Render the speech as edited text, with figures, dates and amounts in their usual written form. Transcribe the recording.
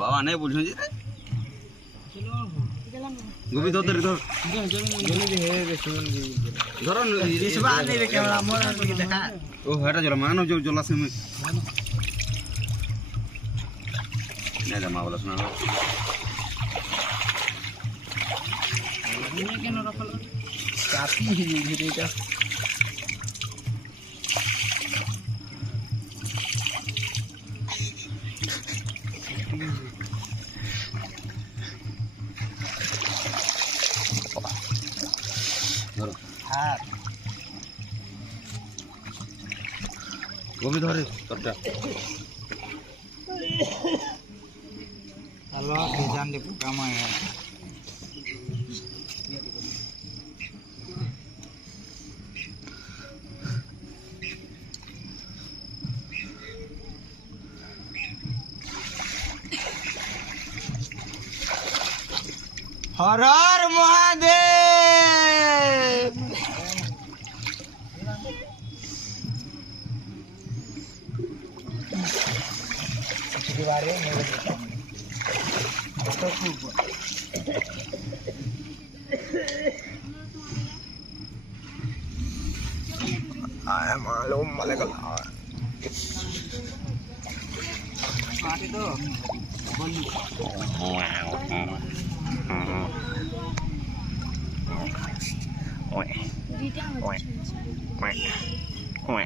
বাবা নাই বুঝছো যে গোবি ধর ধর ধর ধরো ও হেটা জল মানো জল আছে না রে মা বলা শোনা কেন রাখল কাটি ভিডিওটা ধরো হ্যাঁ গোবি ধরে তোরটা হ্যালো ডিজাইন দে পোকা মায় हर हर महादेव मालूम मलेगा आटे तो Oi. Oi. Oi. Oi.